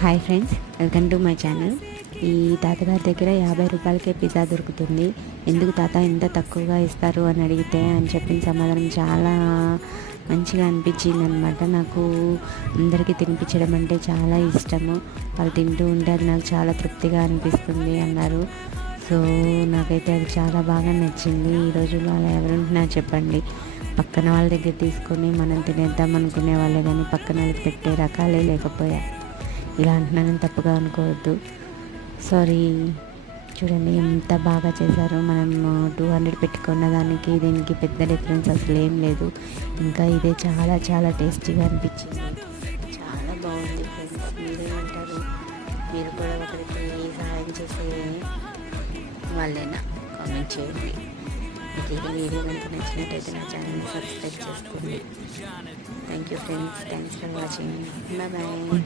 Hi friends, welcome to my channel. ఈ తాతగారి దగ్గర 50 రూపాయలకే పిజ్జా దొరుకుతుంది. ఎందుకు తాత ఇంత తక్కువగా ఇస్తారు అని అడిగితే అని చెప్పిన సమాధానం చాలా మంచిగా అనిపించింది అనమాట. నాకు అందరికీ తినిపించడం అంటే చాలా ఇష్టము. వాళ్ళు తింటూ ఉంటే అది నాకు చాలా తృప్తిగా అనిపిస్తుంది అన్నారు. సో నాకైతే అది చాలా బాగా నచ్చింది. ఈ రోజుల్లో అలా ఎవరుంటున్నారు చెప్పండి? పక్కన వాళ్ళ దగ్గర తీసుకొని మనం తినేద్దాం అనుకునే వాళ్ళే కానీ పక్కన వాళ్ళకి పెట్టే రకాలే లేకపోయా. ఇలా అంటున్నానని తప్పుగా అనుకోవద్దు, సారీ. చూడండి ఎంత బాగా చేశారో. మనం 200 పెట్టుకున్న దానికి దీనికి పెద్ద డిఫరెన్స్ అసలు ఏం లేదు. ఇంకా ఇదే చాలా చాలా టేస్టీగా అనిపించింది. చాలా బాగుంది ఫ్రెండ్స్. మీరేమంటారు? మీరు కూడా ఒకరికి సహాయం చేసే వాళ్ళైనా కామెంట్ చేయండి. మీకు ఈ వీడియో కనుక నచ్చినట్టయితే నా ఛానల్ని సబ్స్క్రైబ్ చేసుకోండి. Thank you friends, thanks for watching. Bye bye.